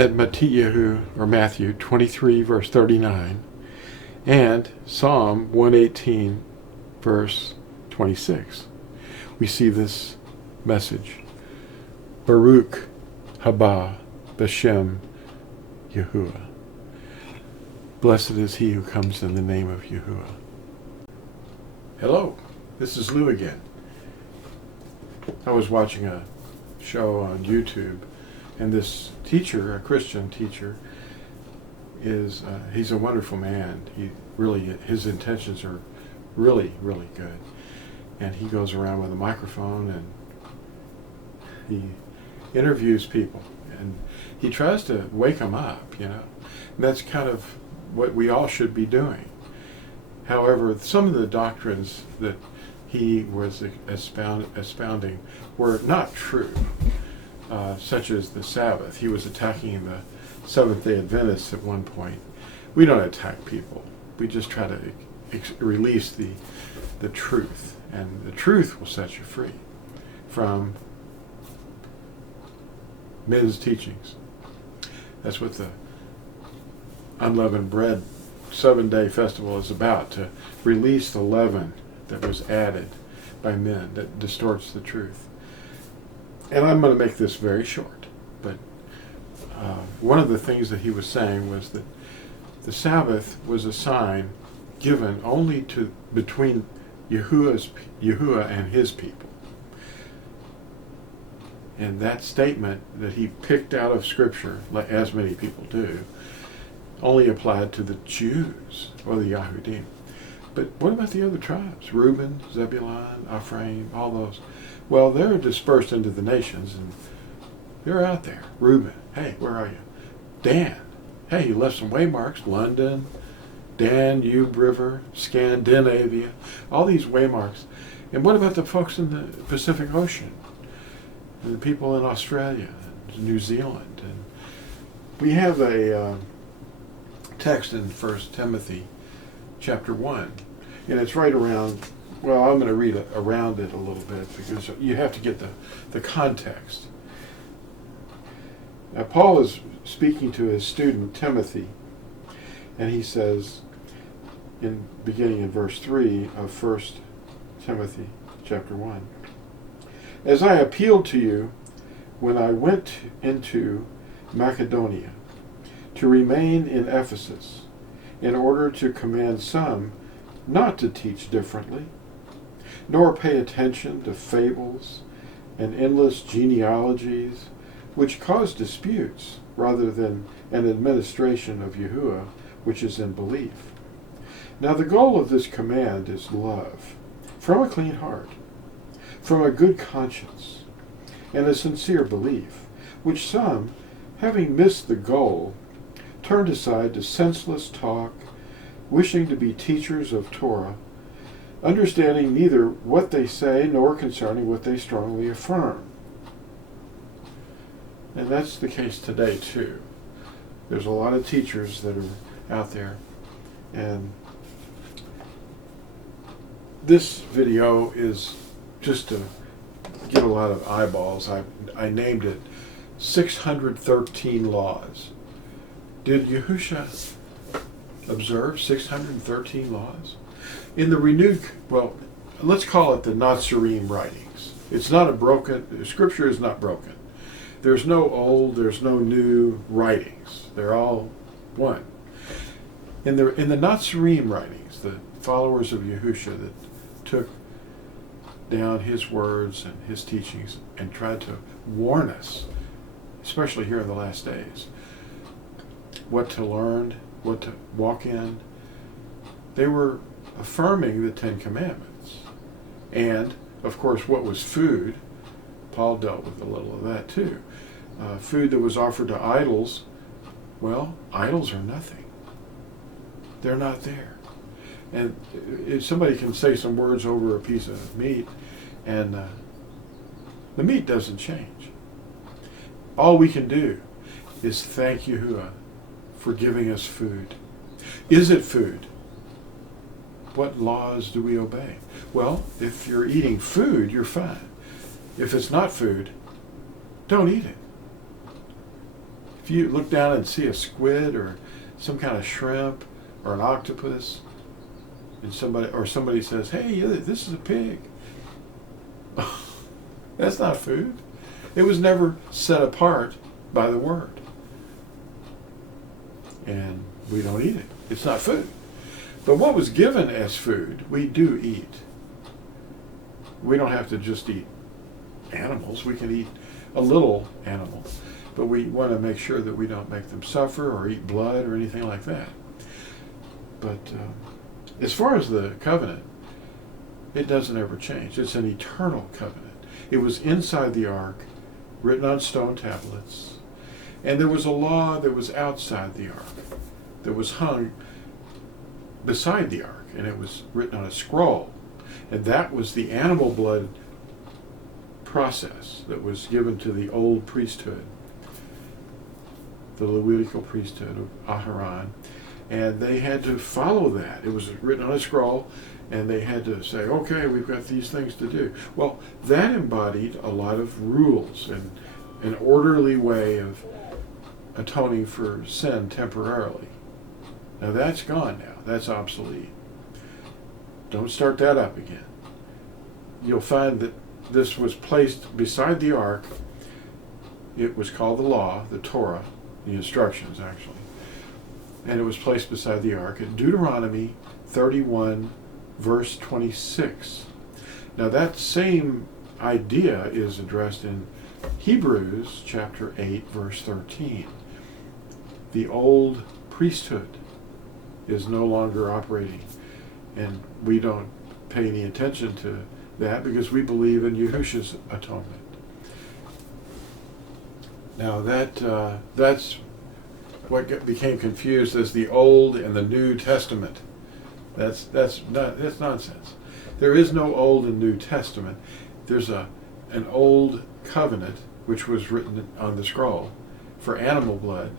at Matthew 23 verse 39 and Psalm 118 verse 26. We see this message. Baruch haba b'shem Yahuwah. Blessed is he who comes in the name of Yahuwah. Hello, this is Lew again. I was watching a show on YouTube, and this teacher, a Christian teacher, he's a wonderful man. His intentions are really, really good. And he goes around with a microphone and he interviews people, and he tries to wake them up, And that's kind of what we all should be doing. However, some of the doctrines that he was expounding were not true, such as the Sabbath. He was attacking the Seventh-day Adventists at one point. We don't attack people. We just try to release the truth, and the truth will set you free from men's teachings. That's what the Unleavened Bread 7-day festival is about, to release the leaven that was added by men that distorts the truth. And I'm going to make this very short, but one of the things that he was saying was that the Sabbath was a sign given only between Yahuwah and his people. And that statement that he picked out of Scripture, as many people do, only applied to the Jews, or the Yahudim. But what about the other tribes? Reuben, Zebulun, Ephraim, all those. Well, they're dispersed into the nations, and they're out there. Reuben, hey, where are you? Dan, hey, you left some waymarks. London, Danube River, Scandinavia, all these waymarks. And what about the folks in the Pacific Ocean? And the people in Australia, and New Zealand? And we have a text in 1 Timothy chapter 1, and it's right around, well, I'm going to read around it a little bit because you have to get the context. Now, Paul is speaking to his student Timothy, and he says, beginning in verse 3 of 1 Timothy chapter 1, "As I appealed to you when I went into Macedonia, to remain in Ephesus, in order to command some not to teach differently, nor pay attention to fables and endless genealogies, which cause disputes, rather than an administration of Yahuwah, which is in belief. Now the goal of this command is love, from a clean heart, from a good conscience, and a sincere belief, which some, having missed the goal, turned aside to senseless talk, wishing to be teachers of Torah, understanding neither what they say nor concerning what they strongly affirm." And that's the case today too. There's a lot of teachers that are out there, and this video is just to get a lot of eyeballs. I named it 613 Laws. Did Yahusha observe 613 laws? In the renewed, well, let's call it the Natsarim writings. It's not Scripture is not broken. There's no old, there's no new writings. They're all one. In the Natsarim writings, the followers of Yahusha that took down his words and his teachings and tried to warn us, especially here in the last days, what to learn, what to walk in. They were affirming the Ten Commandments. And, of course, what was food? Paul dealt with a little of that too. Food that was offered to idols, well, idols are nothing. They're not there. And if somebody can say some words over a piece of meat, and the meat doesn't change. All we can do is thank Yahuwah for giving us food. Is it food? What laws do we obey? Well, if you're eating food, you're fine. If it's not food, don't eat it. If you look down and see a squid or some kind of shrimp or an octopus, and somebody says, "Hey, this is a pig," that's not food. It was never set apart by the Word, and we don't eat it. It's not food. But what was given as food, we do eat. We don't have to just eat animals. We can eat a little animal, but we want to make sure that we don't make them suffer or eat blood or anything like that. But as far as the covenant, it doesn't ever change. It's an eternal covenant. It was inside the ark, written on stone tablets, and there was a law that was outside the ark, that was hung beside the ark, and it was written on a scroll. And that was the animal blood process that was given to the old priesthood, the Levitical priesthood of Aharon, and they had to follow that. It was written on a scroll, and they had to say, okay, we've got these things to do. Well, that embodied a lot of rules and an orderly way of atoning for sin temporarily. Now that's gone now. That's obsolete. Don't start that up again. You'll find that this was placed beside the ark. It was called the law, the Torah, the instructions actually. And it was placed beside the ark in Deuteronomy 31, verse 26. Now that same idea is addressed in Hebrews chapter 8, verse 13. The old priesthood is no longer operating, and we don't pay any attention to that because we believe in Yahusha's atonement. Now that's what became confused as the Old and the New Testament. That's nonsense. There is no Old and New Testament. There's an old covenant which was written on the scroll for animal blood,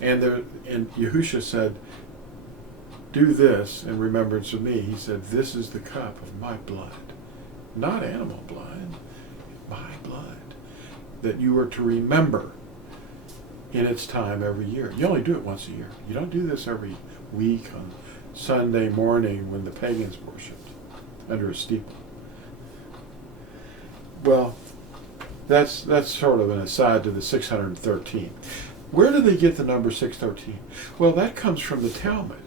and Yahusha said, "Do this in remembrance of me." He said, "This is the cup of my blood." Not animal blood, my blood, that you are to remember in its time every year. You only do it once a year. You don't do this every week on Sunday morning when the pagans worshipped under a steeple. Well, that's sort of an aside to the 613. Where do they get the number 613? Well, that comes from the Talmud.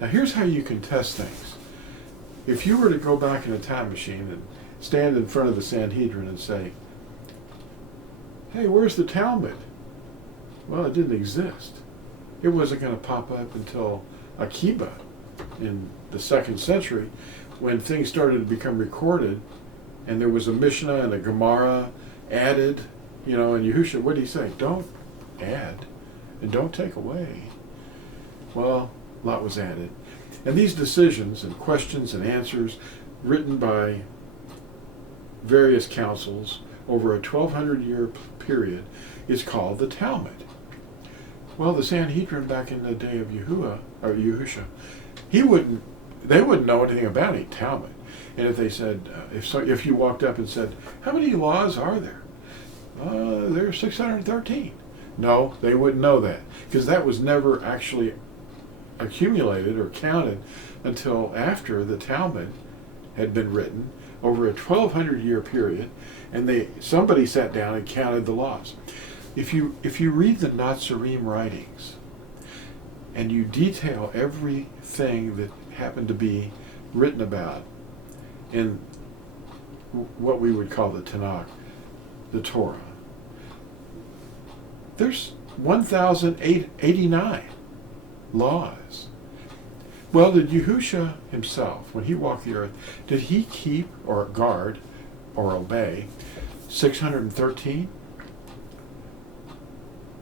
Now here's how you can test things. If you were to go back in a time machine and stand in front of the Sanhedrin and say, "Hey, where's the Talmud?" Well, it didn't exist. It wasn't going to pop up until Akiba in the 2nd century, when things started to become recorded, and there was a Mishnah and a Gemara added, and Yahusha, what did he say? Don't add and don't take away. Well, a lot was added. And these decisions and questions and answers written by various councils over a 1200-year period is called the Talmud. Well, the Sanhedrin back in the day of Yahusha, they wouldn't know anything about any Talmud. And if they said, if you walked up and said, "How many laws are there?" There's 613. No, they wouldn't know that, because that was never actually accumulated or counted until after the Talmud had been written over a 1200-year period, and somebody sat down and counted the laws. If you read the Natsarim writings and you detail everything that happened to be written about in what we would call the Tanakh, the Torah, there's 1,089 laws. Well, did Yahusha himself, when he walked the earth, did he keep or guard or obey 613?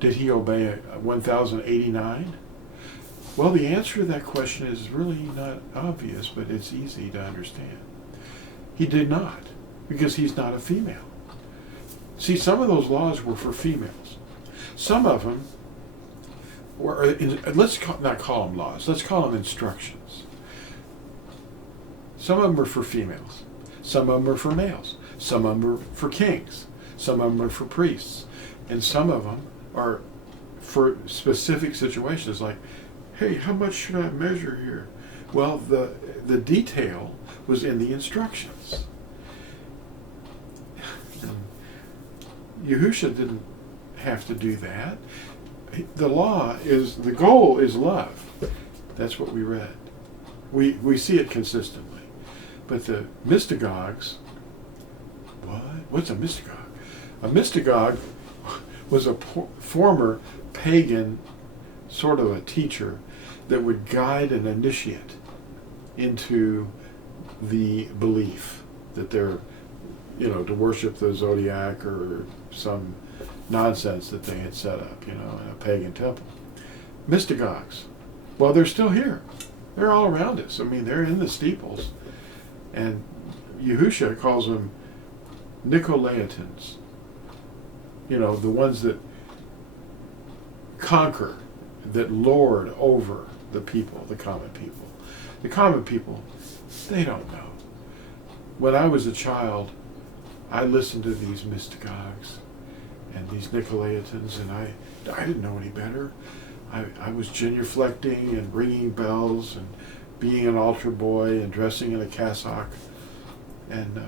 Did he obey 1,089? Well, the answer to that question is really not obvious, but it's easy to understand. He did not, because he's not a female. See, some of those laws were for females. Some of them were, not call them laws, let's call them instructions. Some of them were for females. Some of them were for males. Some of them were for kings. Some of them are for priests. And some of them are for specific situations, like, hey, how much should I measure here? Well, the detail was in the instructions. Yahusha didn't have to do that. The goal is love. That's what we read. We see it consistently. But the Mystagogues, what's a Mystagogue? A Mystagogue was a former pagan, sort of a teacher, that would guide an initiate into the belief that they're, to worship the zodiac or some nonsense that they had set up, in a pagan temple. Mystagogues. Well, they're still here. They're all around us. I mean, they're in the steeples. And Yahusha calls them Nicolaitans. The ones that conquer, that lord over the people, the common people. The common people, they don't know. When I was a child, I listened to these Mystagogues and these Nicolaitans, and I didn't know any better. I was genuflecting and ringing bells and being an altar boy and dressing in a cassock and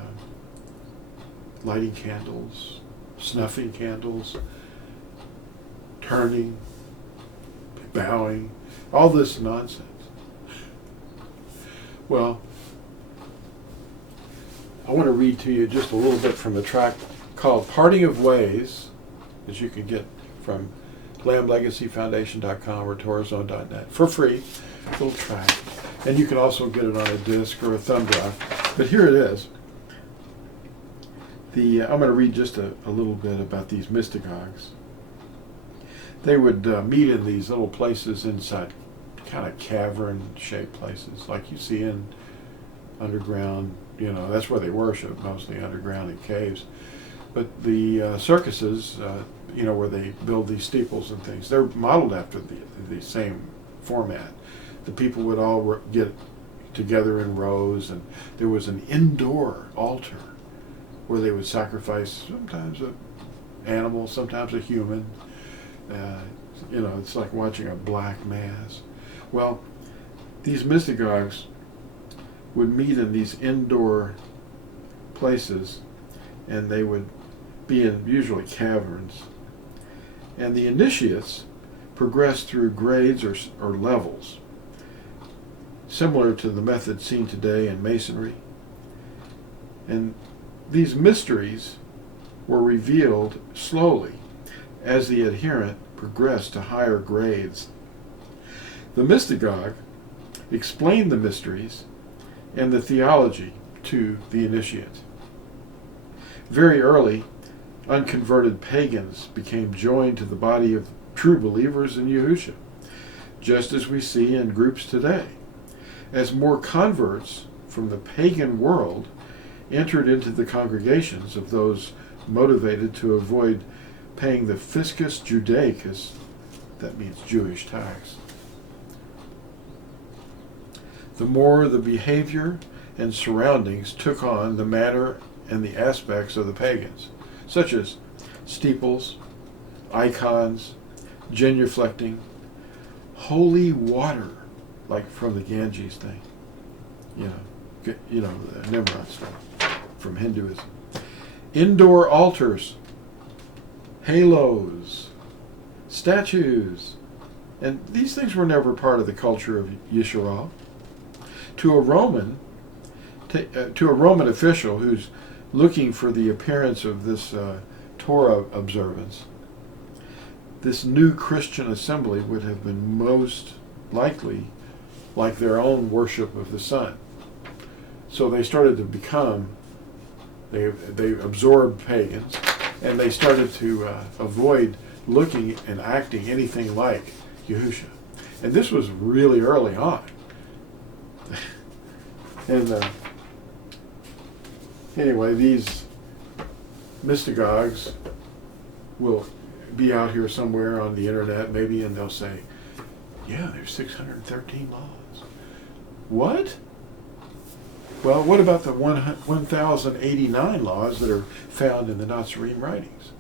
lighting candles, snuffing candles, turning, bowing, all this nonsense. Well, I want to read to you just a little bit from a tract called Parting of Ways, that you can get from lamblegacyfoundation.com or torazone.net for free, a little tract. And you can also get it on a disc or a thumb drive. But here it is. I'm going to read just a little bit about these Mystagogues. They would meet in these little places inside kind of cavern-shaped places, like you see in underground, that's where they worship, mostly underground in caves. But the circuses, where they build these steeples and things, they're modeled after the same format. The people would all get together in rows, and there was an indoor altar where they would sacrifice sometimes an animal, sometimes a human. It's like watching a black mass. Well, these Mystagogues would meet in these indoor places, and they would be in usually caverns. And the initiates progressed through grades or levels, similar to the method seen today in Masonry. And these mysteries were revealed slowly as the adherent progressed to higher grades. The Mystagogue explained the mysteries and the theology to the initiate. Very early, unconverted pagans became joined to the body of true believers in Yahusha, just as we see in groups today. As more converts from the pagan world entered into the congregations of those motivated to avoid paying the Fiscus Judaicus, that means Jewish tax, the more the behavior and surroundings took on the manner and the aspects of the pagans, such as steeples, icons, genuflecting, holy water, like from the Ganges thing, the Nimrod stuff from Hinduism, indoor altars, halos, statues, and these things were never part of the culture of Yisrael. To a Roman official who's looking for the appearance of this Torah observance, this new Christian assembly would have been most likely like their own worship of the sun. So they started to become, they absorbed pagans, and they started to avoid looking and acting anything like Yahusha. And this was really early on. And anyway, these Mystagogues will be out here somewhere on the internet, maybe, and they'll say, yeah, there's 613 laws. What? Well, what about the 1,089 laws that are found in the Natsarim writings?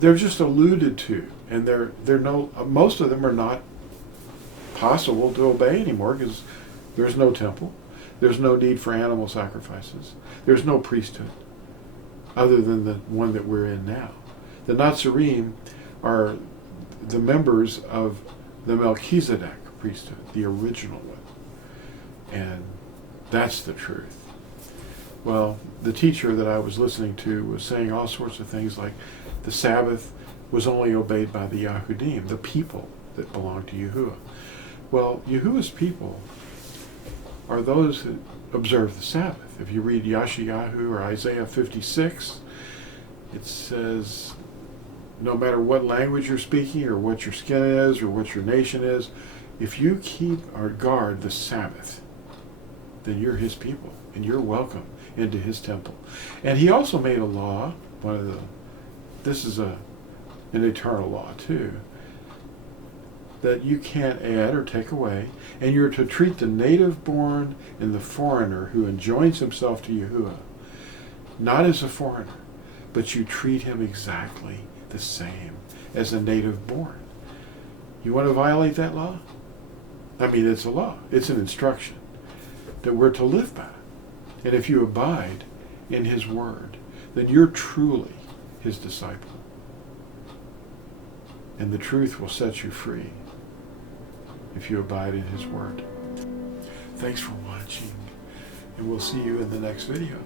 they're just alluded to, and most of them are not possible to obey anymore because there's no temple, there's no need for animal sacrifices, there's no priesthood other than the one that we're in now. The Natsarim are the members of the Melchizedek priesthood, the original one, and that's the truth. Well, the teacher that I was listening to was saying all sorts of things like the Sabbath was only obeyed by the Yahudim, the people that belong to Yahuwah. Well, Yahuwah's people are those who observe the Sabbath. If you read Yeshayahu or Isaiah 56, it says, no matter what language you're speaking or what your skin is or what your nation is, if you keep or guard the Sabbath, then you're his people and you're welcome into his temple. And he also made a law, this is an eternal law too, that you can't add or take away, and you're to treat the native born and the foreigner who enjoins himself to Yahuwah, not as a foreigner, but you treat him exactly the same as a native born. You want to violate that law? I mean, it's a law. It's an instruction that we're to live by. And if you abide in his word, then you're truly his disciple. And the truth will set you free if you abide in his word. Thanks for watching, and we'll see you in the next video.